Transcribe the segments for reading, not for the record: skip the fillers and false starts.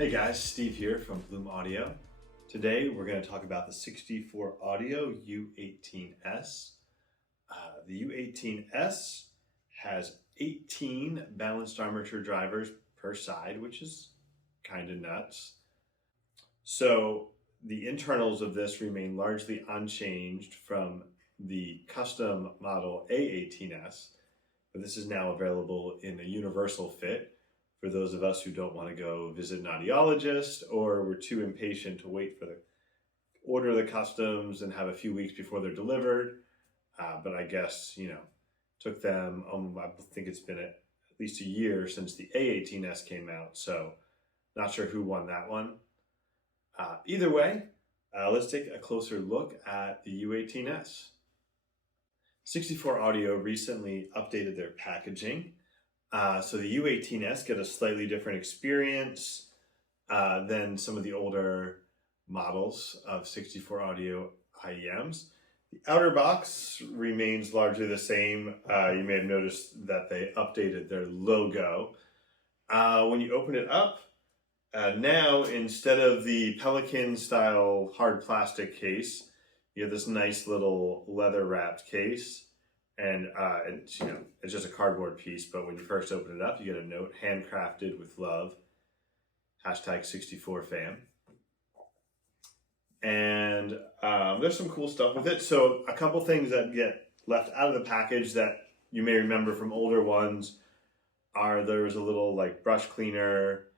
Hey guys, Steve here from Bloom Audio. Today we're going to talk about the 64 Audio U18s. The U18s has 18 balanced armature drivers per side, which is kind of nuts. So the internals of this remain largely unchanged from the custom model A18s, but this is now available in a universal fit for those of us who don't want to go visit an audiologist, or we're too impatient to wait for the order the customs and have a few weeks before they're delivered. But I guess, took them, I think it's been at least a year since the A18s came out, so not sure who won that one. Either way, let's take a closer look at the U18s. 64 Audio recently updated their packaging. So the U18s get a slightly different experience than some of the older models of 64 Audio IEMs. The outer box remains largely the same. You may have noticed that they updated their logo. When you open it up, now instead of the Pelican style hard plastic case, you have this nice little leather wrapped case. And it's just a cardboard piece, but when you first open it up, you get a note, handcrafted with love, #64fam. And there's some cool stuff with it. So a couple things that get left out of the package that you may remember from older ones are there was a little like brush cleaner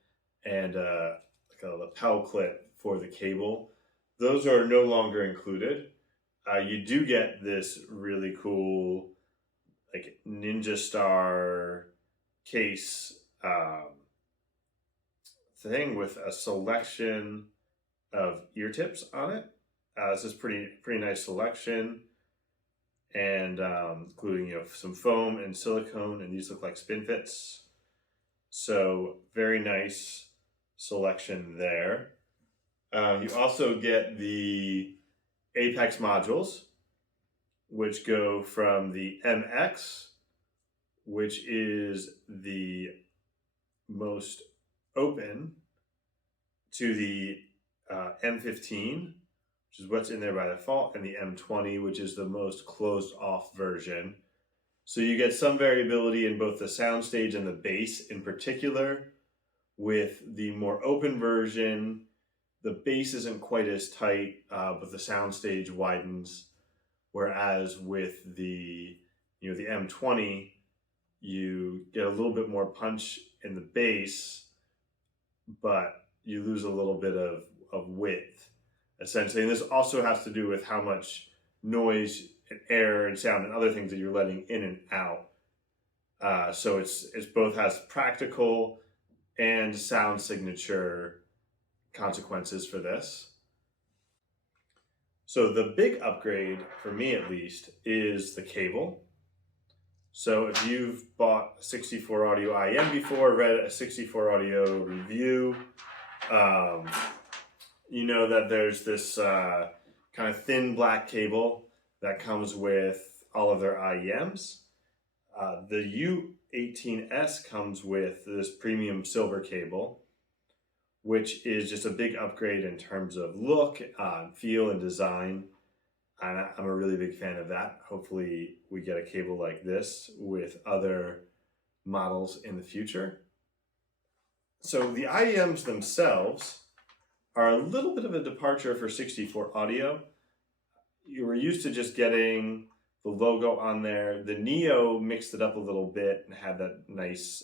and like a lapel clip for the cable. Those are no longer included. You do get this really cool like Ninja Star case thing with a selection of ear tips on it. This is pretty nice selection, and including some foam and silicone, and these look like spin fits. So very nice selection there. You also get the Apex modules, which go from the MX, which is the most open, to the M15, which is what's in there by default, and the M20, which is the most closed off version. So you get some variability in both the soundstage and the bass in particular. With the more open version, the bass isn't quite as tight, but the soundstage widens. Whereas with the M20, you get a little bit more punch in the bass, but you lose a little bit of width, essentially. And this also has to do with how much noise and air and sound and other things that you're letting in and out. So it's both has practical and sound signature consequences for this. So the big upgrade, for me at least, is the cable. So if you've bought a 64 Audio IEM before, read a 64 Audio review, you know that there's this kind of thin black cable that comes with all of their IEMs. The U18s comes with this premium silver cable, which is just a big upgrade in terms of look, feel, and design. And I'm a really big fan of that. Hopefully we get a cable like this with other models in the future. So the IEMs themselves are a little bit of a departure for 64 Audio. You were used to just getting the logo on there. The Neo mixed it up a little bit and had that nice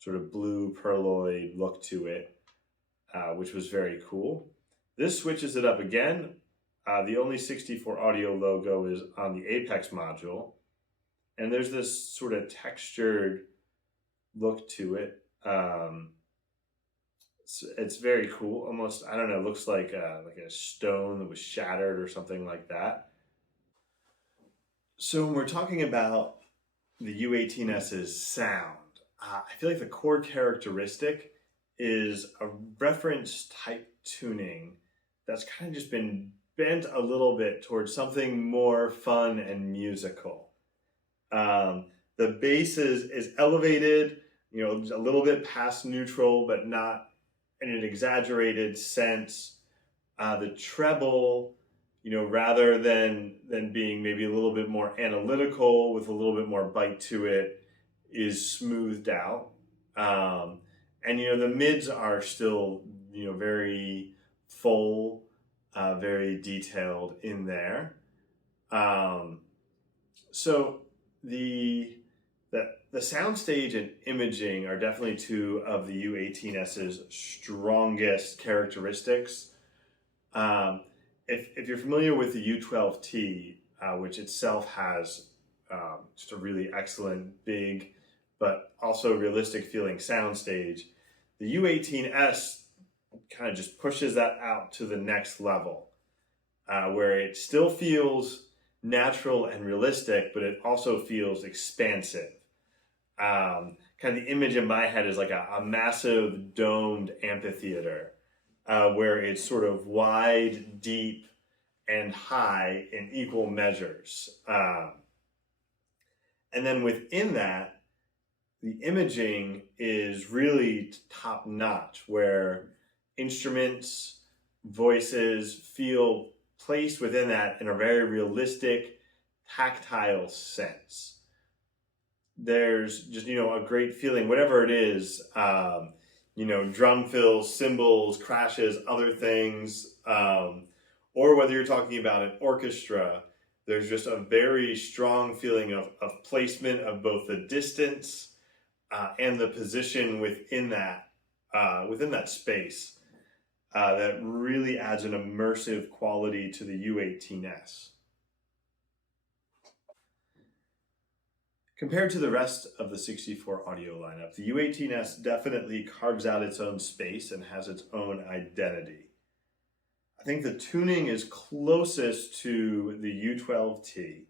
sort of blue perloid look to it, which was very cool. This switches it up again. The only 64 Audio logo is on the Apex module, and there's this sort of textured look to it. It's very cool. Almost, I don't know, looks like a stone that was shattered or something like that. So when we're talking about the U18s's sound, I feel like the core characteristic is a reference type tuning that's kind of just been bent a little bit towards something more fun and musical. The bass is elevated, a little bit past neutral, but not in an exaggerated sense. The treble, rather than being maybe a little bit more analytical with a little bit more bite to it, is smoothed out. And the mids are still very full, very detailed in there. So the soundstage and imaging are definitely two of the U18S's strongest characteristics. If you're familiar with the U12T, which itself has just a really excellent, big, but also realistic feeling soundstage, the U18S kind of just pushes that out to the next level, where it still feels natural and realistic, but it also feels expansive. Kind of the image in my head is like a massive domed amphitheater, where it's sort of wide, deep, and high in equal measures. And then within that, the imaging is really top notch, where instruments, voices feel placed within that in a very realistic, tactile sense. There's just, a great feeling, whatever it is, drum fills, cymbals, crashes, other things, or whether you're talking about an orchestra, there's just a very strong feeling of placement of both the distance and the position within that space that really adds an immersive quality to the U18S. Compared to the rest of the 64 audio lineup, the U18S definitely carves out its own space and has its own identity. I think the tuning is closest to the U12T,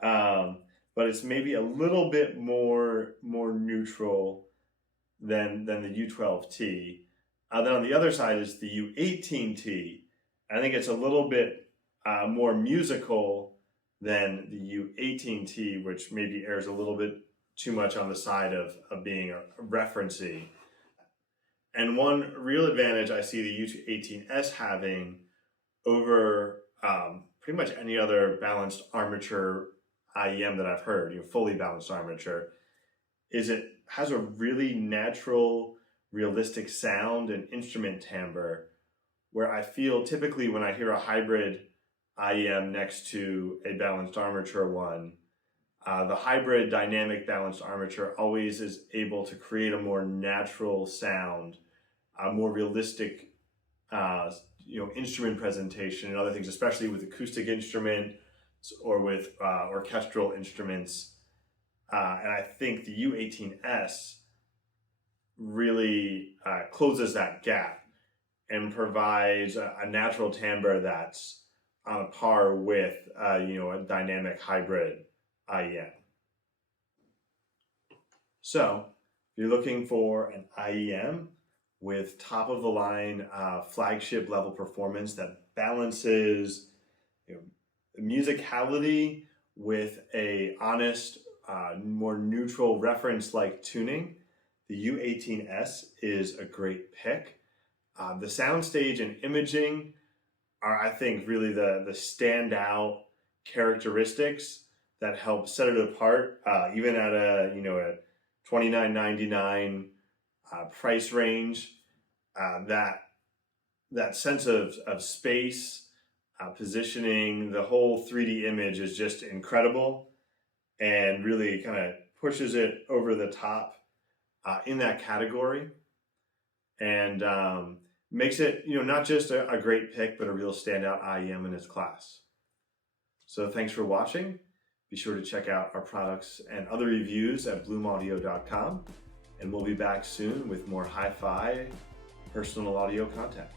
but it's maybe a little bit more neutral than the U12T. Then on the other side is the U18T. I think it's a little bit more musical than the U18T, which maybe errs a little bit too much on the side of being a referencey. And one real advantage I see the U18S having over pretty much any other balanced armature IEM that I've heard, fully balanced armature, is it has a really natural, realistic sound and instrument timbre, where I feel typically when I hear a hybrid IEM next to a balanced armature one, the hybrid dynamic balanced armature always is able to create a more natural sound, a more realistic instrument presentation and other things, especially with acoustic instruments or with orchestral instruments. And I think the U18S really closes that gap and provides a natural timbre that's on a par with a dynamic hybrid IEM. So if you're looking for an IEM with top of the line flagship level performance that balances musicality with a honest, more neutral reference like tuning, the U18S is a great pick. The soundstage and imaging are, I think, really the standout characteristics that help set it apart, even at a $29.99 price range. That sense of space, positioning, the whole 3D image is just incredible, and really kind of pushes it over the top in that category, and makes it not just a great pick, but a real standout IEM in its class. So thanks for watching. Be sure to check out our products and other reviews at bloomaudio.com, and we'll be back soon with more hi-fi personal audio content.